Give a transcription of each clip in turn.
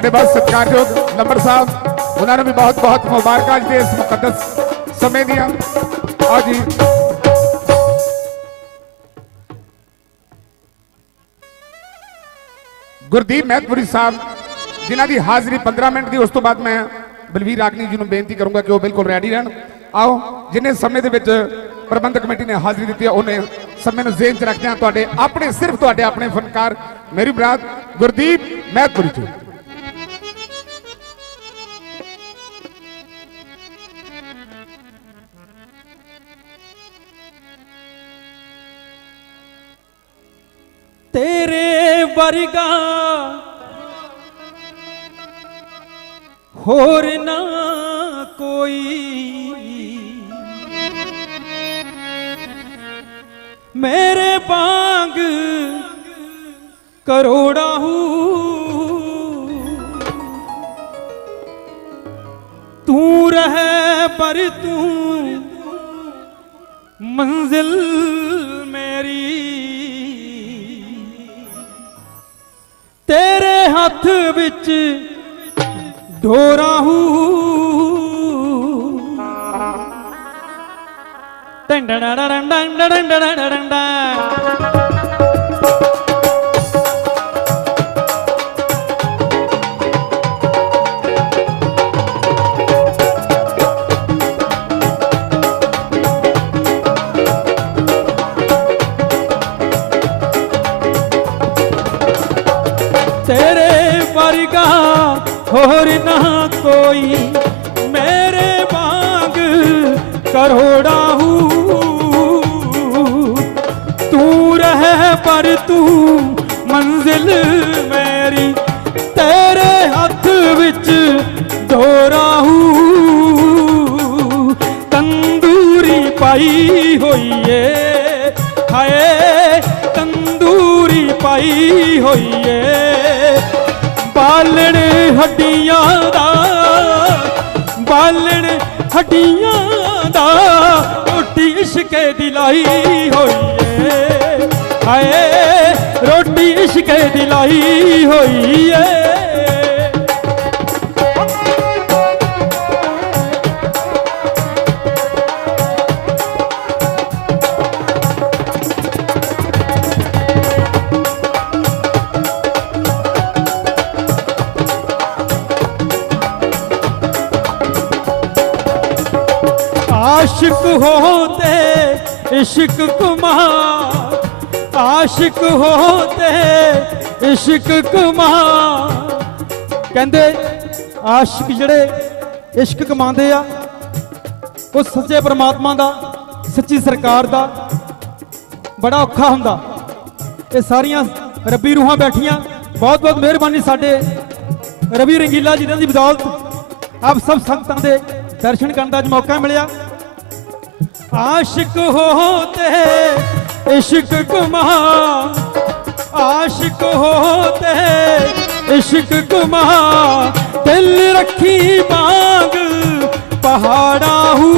ਸਾਡੇ ਬਹੁਤ ਸਤਿਕਾਰਯੋਗ ਨੰਬਰ ਸਾਹਿਬ, ਉਹਨਾਂ ਨੂੰ ਵੀ ਬਹੁਤ ਬਹੁਤ ਮੁਬਾਰਕਾਂ ਅੱਜ ਦੇ ਇਸ ਮੁਕੱਦਸ ਸਮੇਂ ਦੀਆਂ। ਆਓ ਜੀ। ਗੁਰਦੀਪ ਮਹਿਤਪੁਰੀ ਸਾਹਿਬ, ਜਿਨ੍ਹਾਂ ਦੀ ਹਾਜ਼ਰੀ 15 ਮਿੰਟ ਦੀ, ਉਸ ਤੋਂ ਬਾਅਦ ਮੈਂ ਬਲਵੀਰ ਆਗਨੀ ਜੀ ਨੂੰ ਬੇਨਤੀ ਕਰੂੰਗਾ ਕਿ ਉਹ ਬਿਲਕੁਲ ਰੈਡੀ ਰਹਿਣ। ਆਓ, ਜਿੰਨੇ ਸਮੇਂ ਦੇ ਵਿੱਚ ਪ੍ਰਬੰਧਕ ਕਮੇਟੀ ਨੇ ਹਾਜ਼ਰੀ ਦਿੱਤੀ ਹੈ, ਉਹਨੇ ਸਮੇਂ ਨੂੰ ਜ਼ੇਨ ਚ ਰੱਖਦਿਆਂ ਤੁਹਾਡੇ ਆਪਣੇ, ਸਿਰਫ ਤੁਹਾਡੇ ਆਪਣੇ ਫਨਕਾਰ। ਮੇਰੀ ਬਰਾਤ ਗੁਰਦੀਪ ਮਹਿਤਪੁਰੀ ਜੀ। ਤੇਰੇ ਵਰਗਾ ਹੋਰ ਨਾ ਕੋਈ। ਮੇਰੇ ਵਾਂਗ ਕਰੋੜਾ ਹੂ। ਤੂੰ ਰਹਿ ਪਰ ਤੂੰ ਮੰਜ਼ਿਲ ਹੱਥ ਵਿੱਚ ਡੋਰਾ ਹੂ। ਤੇਰੇ ਹੋਰ ਨਾ ਕੋਈ, ਮੇਰੇ ਵਾਂਗ ਕਰੋੜਾ ਹੂ ਤੂੰ ਰਹਿ ਪਰ ਤੂੰ ਮੰਜ਼ਿਲ ਮੇਰੀ, ਤੇਰੇ ਹੱਥ ਵਿੱਚ ਡੋਰਾ ਹੂ ਤੰਦੂਰੀ ਪਾਈ ਹੋਈ ਏ, ਹਾਏ, ਤੰਦੂਰੀ ਪਾਈ ਹੋਈ ਏ। ਬਾਲਣ ਹੱਡੀਆਂ ਦਾ, ਬਾਲਣ ਹੱਡੀਆਂ ਦਾ, ਰੋਟੀ ਇਸ਼ਕੇ ਦੀ ਲਾਈ ਹੋਈ ਏ। ਹਾਏ, ਰੋਟੀ ਇਸ਼ਕੇ ਦੀ ਲਾਈ ਹੋਈ ਏ। ਆਸ਼ਿਕ ਹੋਤੇ ਇਸ਼ਕ ਕੁਮਾਰ। ਆਸ਼ਿਕ ਹੋਤੇ ਇਸ਼ਕ ਕੁਮਾਰ। ਕਹਿੰਦੇ, ਆਸ਼ਿਕ ਜਿਹੜੇ ਇਸ਼ਕ ਕਮਾਉਂਦੇ ਆ, ਉਹ ਸੱਚੇ ਪਰਮਾਤਮਾ ਦਾ, ਸੱਚੀ ਸਰਕਾਰ ਦਾ ਬੜਾ ਔਖਾ ਹੁੰਦਾ। ਇਹ ਸਾਰੀਆਂ ਰੱਬੀ ਰੂਹਾਂ ਬੈਠੀਆਂ। ਬਹੁਤ ਬਹੁਤ ਮਿਹਰਬਾਨੀ ਸਾਡੇ ਰਵੀ ਰੰਗੀਲਾ ਜੀ ਦੀ ਬਦੌਲਤ ਆਪ ਸਭ ਸੰਤਾਂ ਦੇ ਦਰਸ਼ਨ ਕਰਨ ਦਾ ਅੱਜ ਮੌਕਾ ਮਿਲਿਆ। ਆਸ਼ਿਕ ਹੋਤੇ, ਇਸ਼ਕ ਕੁਮਾ ਆਸ਼ਿਕ ਹੋਤੇ, ਇਸ਼ਕ ਕੁਮਾ ਦਿਲ ਰੱਖੀ ਮਾਂਗ ਪਹਾੜਾ ਹੂ।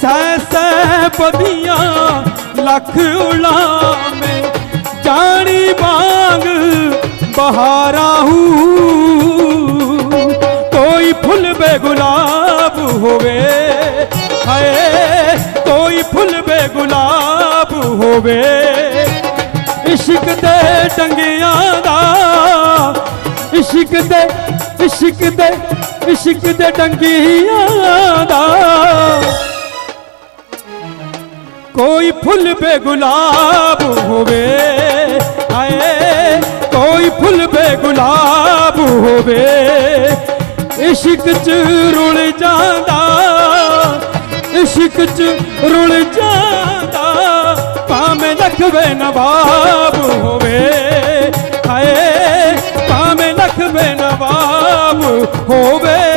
ਸੈ ਸੈ ਪਦੀਆਂ ਲੱਖ ਉਲਾਮੇ ਇਸ਼ਕ ਦੇ ਟੰਗਿਆਂ ਦਾ, ਇਸ਼ਕ ਦੇ ਇਸ਼ਕ ਦੇ ਇਸ਼ਕ ਦੇ ਟੰਗਿਆਂ ਦਾ। ਕੋਈ ਫੁੱਲ ਬੇ ਗੁਲਾਬ ਹੋਵੇ, ਹਾਏ, ਕੋਈ ਫੁੱਲ ਬੇ ਗੁਲਾਬ ਹੋਵੇ, ਇਸ਼ਕ ਚ ਰੁਲ ਜਾਂਦਾ, ਇਸ਼ਕ ਚ ਰੁਲ ਜਾਂਦਾ। ਭਾਵੇਂ ਨਵਾਬ ਹੋਵੇ ਹਾਏ ਭਾਵੇਂ ਲਖਵੇ ਨਵਾਬ ਹੋਵੇ।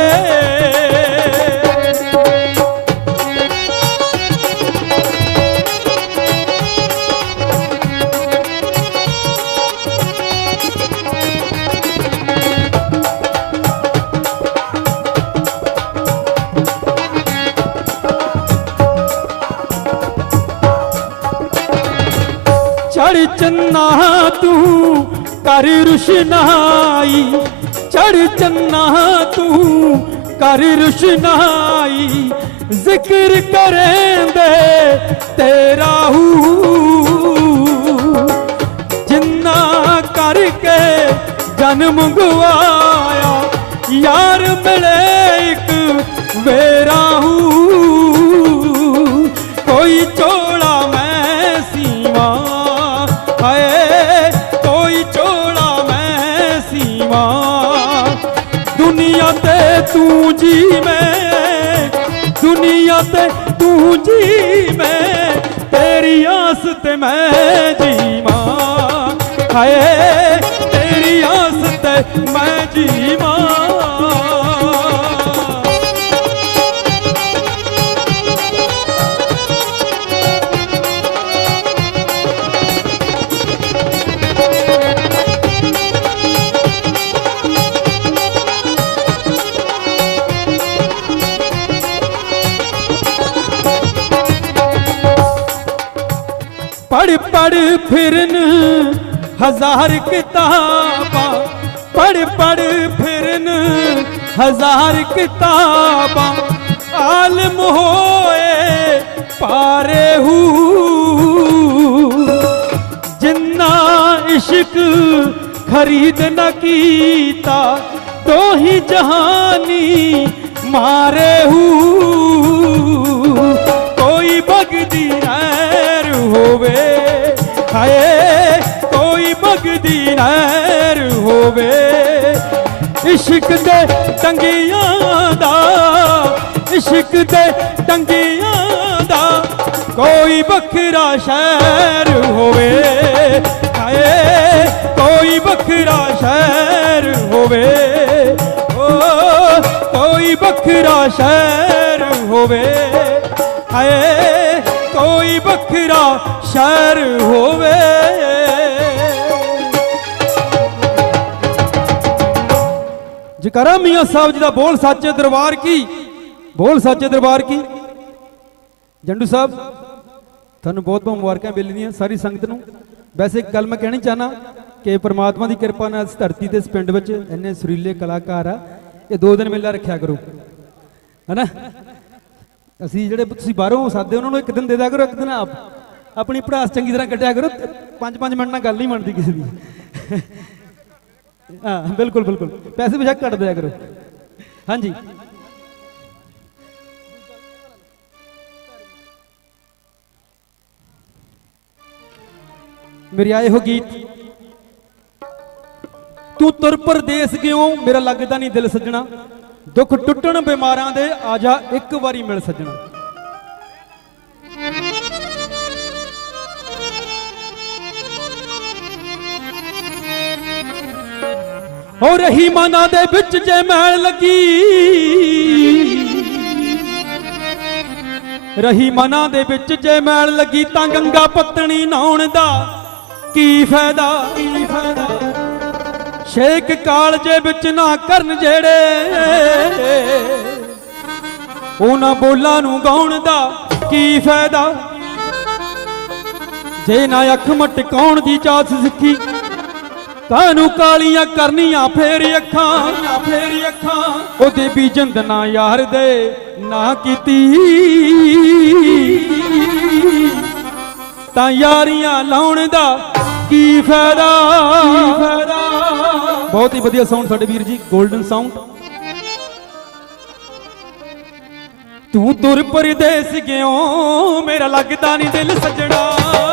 ਚੰਨਾ ਤੂੰ ਕਰ ਰੁਸ਼ਨਾਈ। ਚੜ ਚੰਨਾ ਤੂੰ ਕਰ ਰੁਸ਼ਨਾਈ। ਜ਼ਿਕਰ ਕਰੇਂਦੇ ਤੇਰਾ ਹੂ। ਜਿੰਨਾ ਕਰਕੇ ਜਨਮ ਗਵਾਇਆ ਫਿਰਨ ਹਜ਼ਾਰ ਕਿਤਾਬਾਂ ਪੜ ਪੜ ਫਿਰਨ ਹਜ਼ਾਰ ਕਿਤਾਬਾਂ। ਆਲਮ ਹੋਏ ਪਾਰੇ ਹੂ। ਜਿੰਨਾ ਇਸ਼ਕ ਖਰੀਦ ਨ ਕੀਤਾ ਦੋ ਹੀ ਜਹਾਨੀ ਮਾਰੇ ਹੂ। ਕੋਈ ਬਗਦੀ ਹਾਏ ਕੋਈ ਬਗਦੀ ਨਹਿਰ ਹੋਵੇ। ਇਸ਼ਕ ਦੇ ਤੰਗੀਆਂ ਦਾ, ਇਸ਼ਕ ਦੇ ਤੰਗੀਆਂ ਦਾ ਕੋਈ ਵੱਖਰਾ ਸ਼ਹਿਰ ਹੋਵੇ। ਹਾਏ ਕੋਈ ਵੱਖਰਾ ਸ਼ਹਿਰ ਹੋਵੇ। ਓ, ਕੋਈ ਵੱਖਰਾ ਸ਼ਹਿਰ ਹੋਵੇ। ਹਾਏ ਕੋਈ ਵੱਖਰਾ ਸ਼ਹਿਰ ਹੋਵੇ। ਜਕਰਾ ਮੀਆਂ ਸਾਹਿਬ ਜੀ ਦਾ ਬੋਲ ਸੱਚੇ ਦਰਬਾਰ ਕੀ? ਬੋਲ ਸੱਚੇ ਦਰਬਾਰ ਕੀ? ਜੰਡੂ ਸਾਹਿਬ, ਤੁਹਾਨੂੰ ਬਹੁਤ ਬਹੁਤ ਮੁਬਾਰਕਾਂ ਮਿਲਦੀਆਂ ਸਾਰੀ ਸੰਗਤ ਨੂੰ। ਵੈਸੇ ਇੱਕ ਗੱਲ ਮੈਂ ਕਹਿਣੀ ਚਾਹਨਾ ਕਿ ਪ੍ਰਮਾਤਮਾ ਦੀ ਕਿਰਪਾ ਨਾਲ ਇਸ ਧਰਤੀ ਤੇ ਇਸ ਪਿੰਡ ਵਿੱਚ ਇੰਨੇ ਸੁਰੀਲੇ ਕਲਾਕਾਰ ਆ। ਇਹ ਦੋ ਦਿਨ ਮੇਲਾ ਰੱਖਿਆ ਕਰੋ। ਹਨਾ? ਅਸੀਂ ਜਿਹੜੇ ਤੁਸੀਂ ਬਾਹਰੋਂ ਸਾਦੇ ਉਹਨਾਂ ਨੂੰ ਇੱਕ ਦਿਨ ਦੇ ਦਿਆ ਕਰੋ, ਇੱਕ ਦਿਨ ਆਪ। ਆਪਣੀ ਪੜਾਸ ਚੰਗੀ ਤਰ੍ਹਾਂ ਕੱਟਿਆ ਕਰੋ 5-5 ਮਿੰਟ ਨਾਲ ਗੱਲ ਨਹੀਂ ਬਣਦੀ ਕਿਸੇ ਦੀ। ਹਾਂ, ਬਿਲਕੁਲ ਬਿਲਕੁਲ। ਪੈਸੇ ਬਿਸ਼ੱਕ ਕੱਟ ਦਿਆ ਕਰੋ। ਹਾਂਜੀ। ਮੇਰੇ ਆਏ ਹੋ ਗੀਤ। ਤੂੰ ਤੁਰ ਪਰਦੇਸ ਗਿਓ ਮੇਰਾ ਲੱਗਦਾ ਨਹੀਂ ਦਿਲ ਸੱਜਣਾ। ਦੁੱਖ ਟੁੱਟਣ ਬਿਮਾਰਾਂ ਦੇ ਆ ਜਾ ਇੱਕ ਵਾਰੀ ਮਿਲ ਸੱਜਣਾ। ਹੋ ਰਹੀ ਮਨਾਂ ਦੇ ਵਿੱਚ ਜੇ ਮੈਲ ਲੱਗੀ, ਰਹੀ ਮਨਾਂ ਦੇ ਵਿੱਚ ਜੇ ਮੈਲ ਲੱਗੀ ਤਾਂ ਗੰਗਾ ਪਤਣੀ ਨਹਾਉਣ ਦਾ ਕੀ ਫਾਇਦਾ ਕੀ ਫਾਇਦਾ? ਸ਼ੇਖ ਕਾਲਜੇ ਵਿੱਚ ਨਾ ਕਰਨ ਜਿਹੜੇ। ਉਹਨਾਂ ਬੋਲਾਂ ਨੂੰ ਗਾਉਣ ਦਾ ਕੀ ਫਾਇਦਾ? ਜੇ ਨਾ ਅੱਖ ਮਟਕਾਉਣ ਦੀ ਚਾਸ ਸਿੱਖੀ ਕਾਨੂੰ ਕਾਲੀਆਂ ਕਰਨੀਆਂ ਫੇਰ ਅੱਖਾਂ ਫੇਰ ਅੱਖਾਂ। ਉਹਦੇ ਵੀ ਜਿੰਦ ਨਾ ਯਾਰ ਦੇ, ਨਾ ਕੀਤੀ। ਤਾਂ ਯਾਰੀਆਂ ਲਾਉਣ ਦਾ ਕੀ ਫਾਇਦਾ? ਬਹੁਤ ਹੀ ਵਧੀਆ ਸਾਊਂਡ ਸਾਡੇ ਵੀਰ ਜੀ 골ਡਨ ਸਾਊਂਡ ਤੂੰ ਤੁਰ ਪਰਦੇਸ ਗਿਓ, ਮੇਰਾ ਲੱਗਦਾ ਨਹੀਂ ਦਿਲ ਸੱਜਣਾ।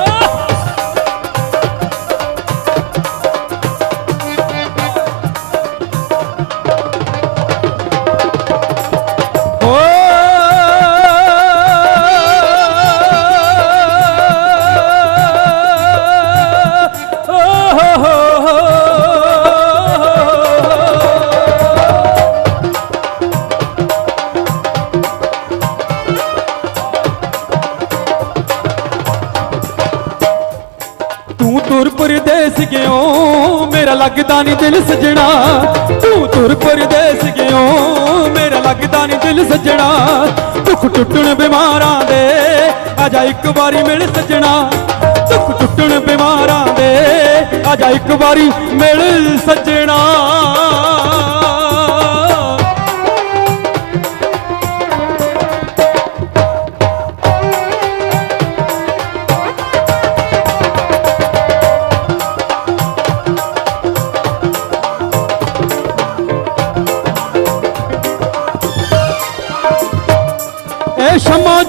ਲੱਗਦਾ ਨਹੀਂ ਦਿਲ ਸਜਣਾ। ਤੂੰ ਤੁਰ ਪਰਦੇਸ ਗਿਓ, ਮੇਰਾ ਲੱਗਦਾ ਨਹੀਂ ਦਿਲ ਸਜਣਾ। ਦੁੱਖ ਟੁੱਟਣ ਬਿਮਾਰਾਂ ਦੇ ਆ ਇੱਕ ਵਾਰੀ ਮਿਲ ਸਜਣਾ। ਦੁੱਖ ਟੁੱਟਣ ਬਿਮਾਰਾਂ ਦੇ ਆ ਇੱਕ ਵਾਰੀ ਮਿਲ ਸੱਜਣਾ।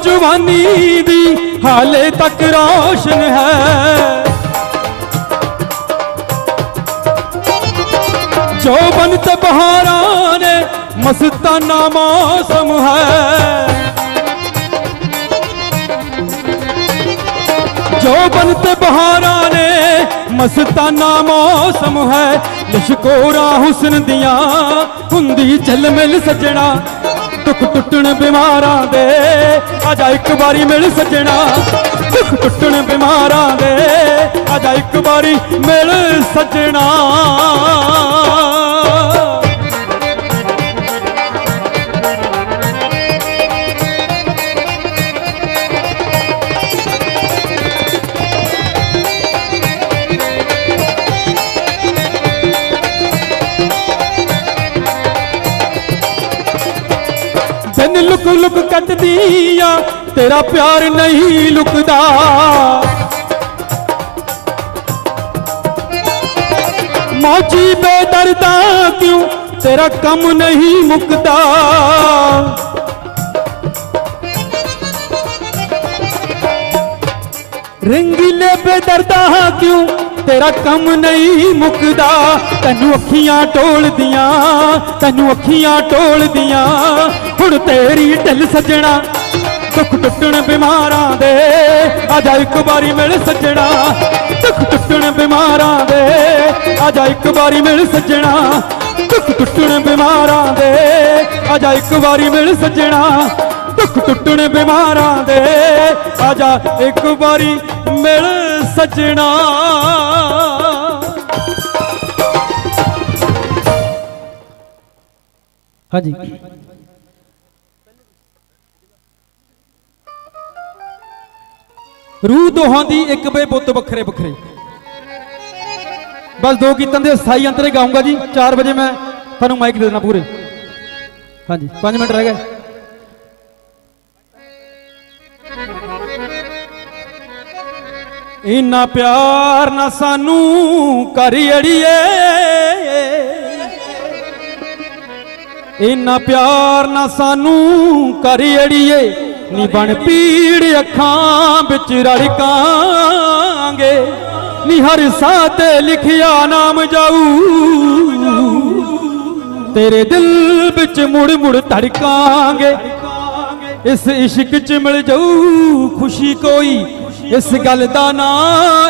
ਜਵਾਨੀ ਦੀ ਹਾਲੇ ਤੱਕ ਰੋਸ਼ਨ ਹੈ। ਜੋ ਬਨ ਤੇ ਬਹਾਰਾਂ ਨੇ ਮਸਤਾਨਾ ਮੌਸਮ ਹੈ। ਜੋ ਬਨ ਤੇ ਬਹਾਰਾਂ ਨੇ ਮਸਤਾਨਾ ਮੌਸਮ ਹੈ। ਲਿਸ਼ਕੋਰਾ ਹੁਸਨ ਦੀਆਂ ਹੁੰਦੀ ਝਲਮਿਲ ਸਜਣਾ ਦੁੱਖ ਟੁੱਟਣ ਬਿਮਾਰਾਂ ਦੇ। ਆ ਇੱਕ ਵਾਰੀ ਮਿਲ ਸਜਣਾ, ਦੁੱਖ ਟੁੱਟਣ ਬਿਮਾਰਾਂ ਦੇ। ਆ ਇੱਕ ਵਾਰੀ ਮਿਲ ਸਜਣਾ। ਲੁਕ ਕੱਟਦੀ ਆ, ਤੇਰਾ ਪਿਆਰ ਨਹੀਂ ਲੁਕਦਾ। ਮੌਜੀ ਬੇਦਰਦਾ ਕਿਉਂ ਤੇਰਾ ਕੰਮ ਨਹੀਂ ਮੁੱਕਦਾ? ਰੰਗੀਲੇ ਬੇਦਰਦਾ ਕਿਉਂ ਤੇਰਾ ਕੰਮ ਨਹੀਂ ਮੁੱਕਦਾ? ਤੈਨੂੰ ਅੱਖੀਆਂ ਟੋਲਦੀਆਂ ਤੈਨੂੰ ਅੱਖੀਆਂ ਟੋਲਦੀਆਂ ਹੁਣ ਤੇਰੀ ਢਿੱਲ ਸੱਜਣਾ, ਦੁੱਖ ਟੁੱਟਣ ਬਿਮਾਰਾਂ ਦੇ। ਆ ਜਾ ਇੱਕ ਵਾਰੀ ਮਿਲ ਸੱਜਣਾ, ਦੁੱਖ ਟੁੱਟਣ ਬਿਮਾਰਾਂ ਦੇ। ਆ ਜਾ ਇੱਕ ਵਾਰੀ ਮਿਲ ਸੱਜਣਾ, ਦੁੱਖ ਟੁੱਟਣ ਬਿਮਾਰਾਂ ਦੇ। ਆ ਜਾ ਇੱਕ ਵਾਰੀ ਮਿਲ ਸੱਜਣਾ, ਦੁੱਖ ਟੁੱਟਣ ਬਿਮਾਰਾਂ ਦੇ। ਆ ਜਾ ਇੱਕ ਵਾਰੀ ਮਿਲ ਸੱਜਣਾ। ਹਾਂਜੀ। ਰੂਹ ਦੋਹਾਂ ਦੀ ਇੱਕ ਵੇ ਬੁੱਤ ਵੱਖਰੇ ਵੱਖਰੇ। ਬਸ ਦੋ ਗੀਤਾਂ ਦੇ ਸਥਾਈ ਅੰਤਰੇ ਗਾਉਂਗਾ ਜੀ। 4 ਵਜੇ ਮੈਂ ਤੁਹਾਨੂੰ ਮਾਈਕ ਦੇ ਦੇਣਾ ਪੂਰੇ। ਹਾਂਜੀ 5 ਮਿੰਟ ਰਹਿ ਗਏ। ਇੰਨਾ ਪਿਆਰ ਨਾ ਸਾਨੂੰ ਕਰ ਅੜੀਏ। ਇੰਨਾ ਪਿਆਰ ਨਾ ਸਾਨੂੰ ਕਰ ਅੜੀਏ। ਨੀ ਬਣ ਪੀੜ ਅੱਖਾਂ ਵਿੱਚ ਰੜਕਾਂਗੇ ਨੀ ਹਰ ਸਾਹ ਤੇ ਲਿਖਿਆ ਨਾਮ ਜਾਊ। ਤੇਰੇ ਦਿਲ ਵਿੱਚ ਮੁੜ ਮੁੜ ਧੜਕਾਂਗੇ। ਇਸ ਇਸ਼ਕ ਚ ਮਿਲ ਜਾਊ ਖੁਸ਼ੀ ਕੋਈ। ਇਸ ਗੱਲ ਦਾ ਨਾ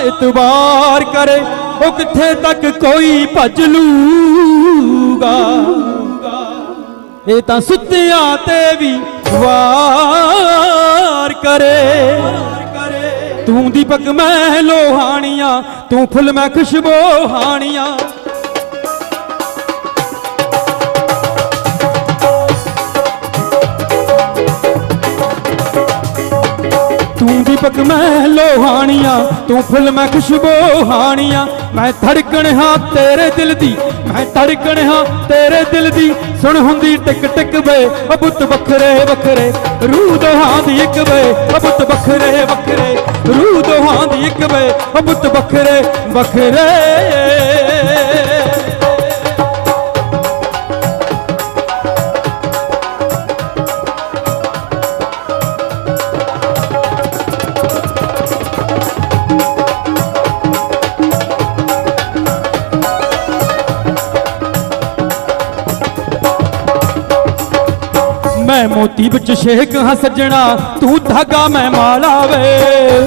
ਇਤਬਾਰ ਕਰੇ। ਉਹ ਕਿੱਥੇ ਤੱਕ ਕੋਈ ਭੱਜ ਲੂਗਾ। ਇਹ ਤਾਂ ਸੁੱਤਿਆਂ ਤੇ ਵੀ ਵਾਰ ਕਰੇ। ਤੂੰ ਦੀਪਕ, ਮੈਂ ਲੋਹਾਣੀਆਂ। ਤੂੰ ਫੁੱਲ, ਮੈਂ ਖੁਸ਼ਬੂ ਹਾਣੀਆਂ। ਤੂੰ ਦੀਪਕ, ਮੈਂ ਲੋਹਾਣੀਆਂ। ਤੂੰ ਫੁੱਲ, ਮੈਂ ਖੁਸ਼ਬੂ ਹਾਣੀਆਂ। ਮੈਂ ਧੜਕਣ ਹਾਂ ਤੇਰੇ ਦਿਲ ਦੀ। ਮੈਂ ਧੜਕਣ ਹਾਂ ਤੇਰੇ ਦਿਲ ਦੀ। ਸੁਣ ਹੁੰਦੀ ਟਿਕ ਟਿਕ ਬੇ ਅਬੁੱਤ ਵੱਖਰੇ ਵੱਖਰੇ, ਰੂਹ ਦੋਹਾਂ ਦੀ ਇੱਕ ਬੇ ਅਬੁੱਤ ਵੱਖਰੇ ਵੱਖਰੇ, ਰੂਹ ਦੋਹਾਂ ਦੀ ਇੱਕ ਬੇ ਅਬੁੱਤ ਵੱਖਰੇ ਵੱਖਰੇ। ਮੈਂ ਮੋਤੀ ਵਿੱਚ ਸ਼ੇਕ ਹਾਂ ਸੱਜਣਾ, ਤੂੰ ਧਾਗਾ ਮੈਂ ਮਾਲਾ ਵੇ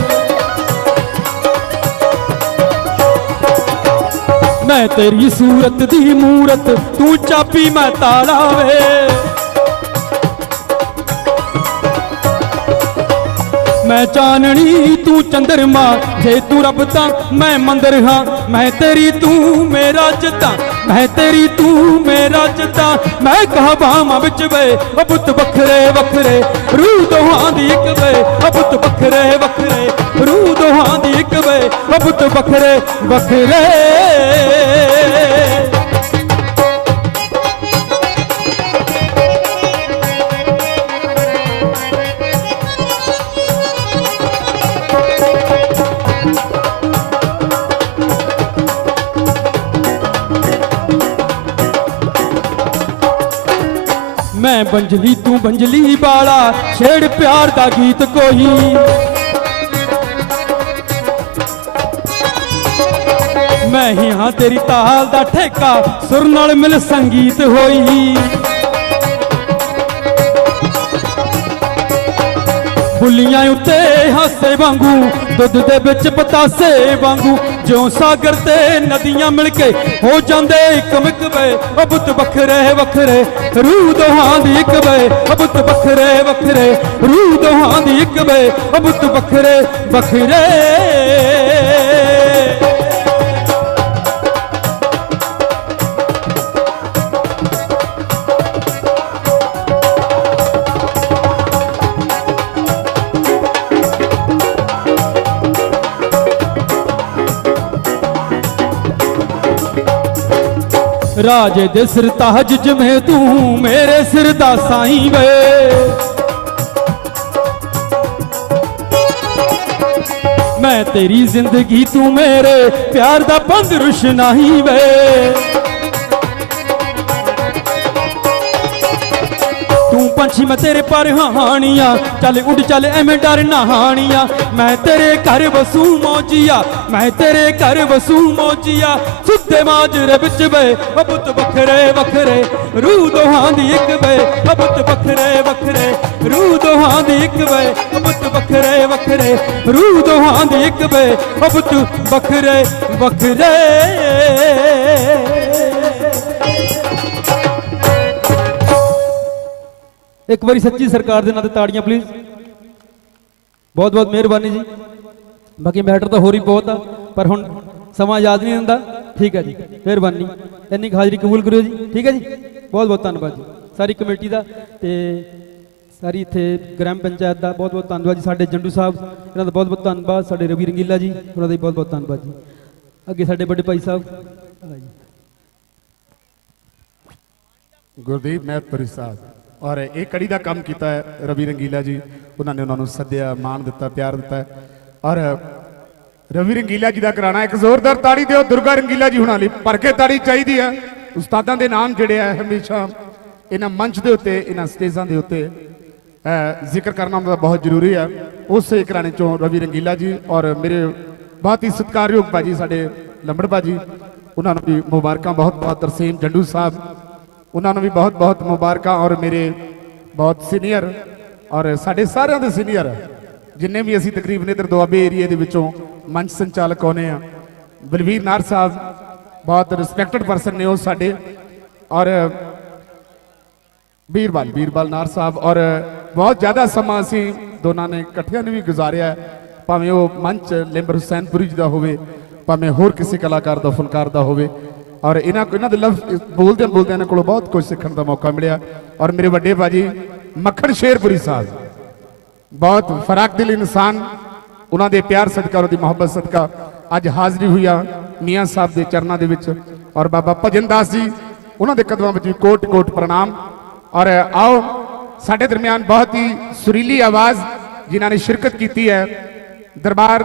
ਮੈਂ ਤੇਰੀ ਸੂਰਤ ਦੀ ਮੂਰਤ, ਤੂੰ ਚਾਬੀ ਮੈਂ ਤਾਲਾ ਵੇ ਮੈਂ ਚਾਨਣੀ, ਤੂੰ ਚੰਦਰਮਾ, ਜੇ ਤੂੰ ਰੱਬ ਤਾਂ ਮੈਂ ਮੰਦਰ ਹਾਂ, ਮੈਂ ਤੇਰੀ ਤੂੰ ਮੇਰਾ ਜੱਤਾ ਮੈਂ ਤੇਰੀ ਤੂੰ ਮੇਰਾ ਜੱਤਾ ਮੈਂ ਕਹਵਾਵਾਂ ਵਿੱਚ ਵੇ ਉਹ ਪੁੱਤ ਵੱਖਰੇ ਵੱਖਰੇ। ਰੂਹ ਦੋਹਾਂ ਦੀ ਇੱਕ ਵੇ ਉਹ ਪੁੱਤ ਵੱਖਰੇ ਵੱਖਰੇ। ਰੂਹ ਦੋਹਾਂ ਦੀ ਇੱਕ ਇੱਕ ਵੇ ਉਹ ਪੁੱਤ ਵੱਖਰੇ ਵੱਖਰੇ। ਮੈਂ ਬੰਜਲੀ, ਤੂੰ ਬੰਜਲੀ ਵਾਲਾ, ਛੇੜ ਪਿਆਰ ਦਾ ਗੀਤ ਕੋਈ। ਮੈਂ ਹੀ ਹਾਂ ਤੇਰੀ ਤਾਲ ਦਾ ਠੇਕਾ, ਸੁਰ ਨਾਲ ਮਿਲ ਸੰਗੀਤ ਹੋਈ। ਬੁੱਲੀਆਂ ਉੱਤੇ ਹਾਸੇ ਵਾਂਗੂ, ਦੁੱਧ ਦੇ ਵਿੱਚ ਪਤਾਸੇ ਵਾਂਗੂ ਜਿਉਂ ਸਾਗਰ ਤੇ ਨਦੀਆਂ ਮਿਲ ਕੇ ਹੋ ਜਾਂਦੇ ਇੱਕ ਮਿਕ ਵੇ ਉਹ ਬੁੱਤ ਵੱਖਰੇ ਵੱਖਰੇ, ਰੂਹ ਦੋਹਾਂ ਦੀ ਇੱਕ ਵੇ ਉਹ ਬੁੱਤ ਵੱਖਰੇ ਵੱਖਰੇ, ਰੂਹ ਦੋਹਾਂ ਦੀ ਇੱਕ ਵੇ ਉਹ ਬੁੱਤ ਵੱਖਰੇ ਵੱਖਰੇ। ਰਾਜੇ ਦੇ ਸਿਰ ਤਾਜ ਜਿਵੇਂ ਤੂੰ, ਮੇਰੇ ਸਿਰ ਦਾ ਸਾਈਂ ਵੇ। ਮੈਂ ਤੇਰੀ ਜ਼ਿੰਦਗੀ ਤੂੰ ਮੇਰੇ ਪਿਆਰ ਦਾ ਬੰਦ ਰੁਸ਼ਨਾਈ ਵੇ। ਤੂੰ ਪੰਛੀ ਮੈਂ ਤੇਰੇ ਪਰ ਹਾਣੀਆਂ, ਚੱਲ ਉੱਡ ਚੱਲ ਐਵੇਂ ਡਰ ਨਾ ਹਾਣੀਆਂ। ਮੈਂ ਤੇਰੇ ਘਰ ਵਸੂ ਮੌਜੀਆ, ਮੈਂ ਤੇਰੇ ਘਰ ਵਸੂ ਮੌਜੀਆ ਸੁੱਤੇ ਮਾਜਰੇ ਵਿੱਚ ਵੇ ਉਹ ਵੱਖਰੇ ਵੱਖਰੇ, ਰੂਹ ਦੋਹਾਂ ਦੀ ਇੱਕ ਵੇ ਉਹ ਵੱਖਰੇ ਵੱਖਰੇ, ਰੂਹ ਦੋਹਾਂ ਦੀ ਇੱਕ ਵੇ ਉਹ ਵੱਖਰੇ ਵੱਖਰੇ, ਰੂਹ ਦੋਹਾਂ ਦੀ ਇੱਕ ਵੇ ਉਹ ਵੱਖਰੇ ਵੱਖਰੇ। ਇੱਕ ਵਾਰੀ ਸੱਚੀ ਸਰਕਾਰ ਦੇ ਨਾਂ ਤੇ ਤਾੜੀਆਂ ਪਲੀਜ਼ ਬਹੁਤ ਬਹੁਤ ਮਿਹਰਬਾਨੀ ਜੀ। ਬਾਕੀ ਮੈਟਰ ਤਾਂ ਹੋਰ ਹੀ ਬਹੁਤ ਆ, ਪਰ ਹੁਣ ਸਮਾਂ ਯਾਦ ਨਹੀਂ ਹੁੰਦਾ। ਠੀਕ ਹੈ ਜੀ, ਮਿਹਰਬਾਨੀ। ਇੰਨੀ ਕੁ ਹਾਜ਼ਰੀ ਕਬੂਲ ਕਰਿਓ ਜੀ। ਠੀਕ ਹੈ ਜੀ, ਬਹੁਤ ਬਹੁਤ ਧੰਨਵਾਦ ਜੀ। ਸਾਰੀ ਕਮੇਟੀ ਦਾ ਤੇ ਸਾਰੀ ਇੱਥੇ ਗ੍ਰਾਮ ਪੰਚਾਇਤ ਦਾ ਬਹੁਤ ਬਹੁਤ ਧੰਨਵਾਦ ਜੀ। ਸਾਡੇ ਜੰਡੂ ਸਾਹਿਬ, ਇਹਨਾਂ ਦਾ ਬਹੁਤ ਬਹੁਤ ਧੰਨਵਾਦ। ਸਾਡੇ ਰਵੀ ਰੰਗੀਲਾ ਜੀ, ਉਹਨਾਂ ਦਾ ਬਹੁਤ ਬਹੁਤ ਧੰਨਵਾਦ ਜੀ। ਅੱਗੇ ਸਾਡੇ ਵੱਡੇ ਭਾਈ ਸਾਹਿਬ। ਗੁਰਦੀਪ ਮਹਿਤਪੁਰੀ ਸਾਹਿਬ ਔਰ ਇਹ ਕੜੀ ਦਾ ਕੰਮ ਕੀਤਾ ਹੈ ਰਵੀ ਰੰਗੀਲਾ ਜੀ। ਉਹਨਾਂ ਨੇ ਉਹਨਾਂ ਨੂੰ ਸੱਦਿਆ, ਮਾਣ ਦਿੱਤਾ, ਪਿਆਰ ਦਿੱਤਾ ਔਰ ਰਵੀ ਰੰਗੀਲਾ ਜੀ ਦਾ ਕਰਾਣਾ ਇੱਕ ਜ਼ੋਰਦਾਰ ਤਾੜੀ ਦਿਓ, ਦੁਰਗਾ ਰੰਗੀਲਾ ਜੀ ਹੁਣਾਂ ਲਈ ਭਰ ਕੇ ਤਾੜੀ ਚਾਹੀਦੀ ਹੈ। ਉਸਤਾਦਾਂ ਦੇ ਨਾਮ ਜਿਹੜੇ ਆ, ਹਮੇਸ਼ਾ ਇਹਨਾਂ ਮੰਚ ਦੇ ਉੱਤੇ, ਇਹਨਾਂ ਸਟੇਜਾਂ ਦੇ ਉੱਤੇ ਜ਼ਿਕਰ ਕਰਨਾ ਹੁੰਦਾ ਬਹੁਤ ਜ਼ਰੂਰੀ ਹੈ। ਉਸੇ ਕਰਾਣੇ ਚੋਂ ਰਵੀ ਰੰਗੀਲਾ ਜੀ ਔਰ ਮੇਰੇ ਬਹੁਤ ਹੀ ਸਤਿਕਾਰਯੋਗ ਬਾਜੀ ਸਾਡੇ ਲੰਬੜ ਬਾਜੀ ਉਹਨਾਂ ਨੂੰ ਵੀ ਮੁਬਾਰਕਾਂ, ਬਹੁਤ ਬਹੁਤ ਤਰਸੀਮ ਜੰਡੂ ਸਾਹਿਬ, ਉਹਨਾਂ ਨੂੰ ਵੀ ਬਹੁਤ ਬਹੁਤ ਮੁਬਾਰਕਾਂ ਔਰ ਮੇਰੇ ਬਹੁਤ ਸੀਨੀਅਰ ਔਰ ਸਾਡੇ ਸਾਰਿਆਂ ਦੇ ਸੀਨੀਅਰ, ਜਿੰਨੇ ਵੀ ਅਸੀਂ ਤਕਰੀਬਨ ਇਧਰ ਦੁਆਬੇ ਏਰੀਏ ਦੇ ਵਿੱਚੋਂ ਮੰਚ ਸੰਚਾਲਕ ਹੋਨੇ ਆ। ਬਲਵੀਰ ਨਾਰ ਸਾਹਿਬ ਬਹੁਤ ਰਿਸਪੈਕਟਡ ਪਰਸਨ ਨੇ ਉਹ ਸਾਡੇ ਔਰ ਬੀਰਬਲ ਬੀਰਬਲ ਨਾਰ ਸਾਹਿਬ ਔਰ ਬਹੁਤ ਜ਼ਿਆਦਾ ਸਮਾਂ ਅਸੀਂ ਦੋਨਾਂ ਨੇ ਇਕੱਠਿਆਂ ਨੇ ਵੀ ਗੁਜ਼ਾਰਿਆ ਭਾਵੇਂ ਉਹ ਮੰਚ ਲਿੰਬਰ ਹੁਸੈਨਪੁਰੀ ਜੀ ਦਾ ਹੋਵੇ, ਭਾਵੇਂ ਹੋਰ ਕਿਸੇ ਕਲਾਕਾਰ ਦਾ ਫਨਕਾਰ ਦਾ ਹੋਵੇ ਔਰ ਇਹਨਾਂ ਇਹਨਾਂ ਦੇ ਲਫ਼ਜ਼ ਬੋਲਦੇ ਬੋਲਦੇ ਇਹਨਾਂ ਕੋਲੋਂ ਬਹੁਤ ਕੁਝ ਸਿੱਖਣ ਦਾ ਮੌਕਾ ਮਿਲਿਆ ਔਰ ਮੇਰੇ ਵੱਡੇ ਬਾਜੀ ਮੱਖਣ ਸ਼ੇਰਪੁਰੀ ਸਾਹਿਬ ਬਹੁਤ ਫਰਾਕ ਦਿਲ ਇਨਸਾਨ ਉਹਨਾਂ ਦੇ ਪਿਆਰ ਸਦਕਾ, ਉਹਨਾਂ ਦੀ ਮੁਹੱਬਤ ਸਦਕਾ ਅੱਜ ਹਾਜ਼ਰੀ ਹੋਈ ਆ ਮੀਆਂ ਸਾਹਿਬ ਦੇ ਚਰਨਾਂ ਦੇ ਵਿੱਚ ਔਰ ਬਾਬਾ ਭਜਨ ਦਾਸ ਜੀ, ਉਹਨਾਂ ਦੇ ਕਦਮਾਂ ਵਿੱਚ ਵੀ ਕੋਟ ਕੋਟ ਪ੍ਰਣਾਮ। ਔਰ ਆਓ, ਸਾਡੇ ਦਰਮਿਆਨ ਬਹੁਤ ਹੀ ਸੁਰੀਲੀ ਆਵਾਜ਼ ਜਿਨ੍ਹਾਂ ਨੇ ਸ਼ਿਰਕਤ ਕੀਤੀ ਹੈ, ਦਰਬਾਰ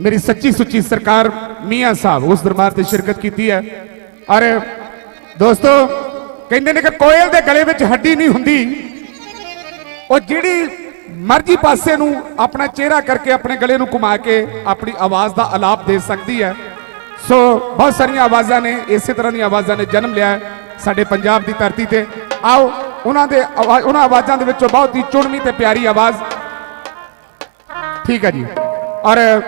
ਮੇਰੀ ਸੱਚੀ ਸੁੱਚੀ ਸਰਕਾਰ ਮੀਆਂ ਸਾਹਿਬ ਉਸ ਦਰਬਾਰ ਤੇ ਸ਼ਿਰਕਤ ਕੀਤੀ ਹੈ। ਔਰ ਦੋਸਤੋ, ਕਹਿੰਦੇ ਨੇ ਕਿ ਕੋਇਲ ਦੇ ਗਲੇ ਵਿੱਚ ਹੱਡੀ ਨਹੀਂ ਹੁੰਦੀ, ਉਹ ਜਿਹੜੀ ਮਰਜ਼ੀ ਪਾਸੇ ਨੂੰ ਆਪਣਾ ਚਿਹਰਾ ਕਰਕੇ ਆਪਣੇ ਗਲੇ ਨੂੰ ਘੁਮਾ ਕੇ ਆਪਣੀ ਆਵਾਜ਼ ਦਾ ਆਲਾਪ ਦੇ ਸਕਦੀ ਹੈ। ਸੋ ਬਹੁਤ ਸਾਰੀਆਂ ਆਵਾਜ਼ਾਂ ਨੇ, ਇਸੇ ਤਰ੍ਹਾਂ ਦੀਆਂ ਆਵਾਜ਼ਾਂ ਨੇ ਜਨਮ ਲਿਆ ਸਾਡੇ ਪੰਜਾਬ ਦੀ ਧਰਤੀ ਤੇ। ਆਓ, ਉਹਨਾਂ ਦੇ ਆਵਾ- ਉਹਨਾਂ ਆਵਾਜ਼ਾਂ ਦੇ ਵਿੱਚੋਂ ਬਹੁਤ ਹੀ ਚੁਣਵੀਂ ਤੇ ਪਿਆਰੀ ਆਵਾਜ਼। ਠੀਕ ਹੈ ਜੀ। ਔਰ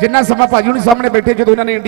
ਜਿੰਨਾ ਸਮਾਂ ਭਾਜੀ ਹੁਣੀ ਸਾਹਮਣੇ ਬੈਠੇ ਜਦੋਂ ਇਹਨਾਂ ਨੇ ਇੰਡੀ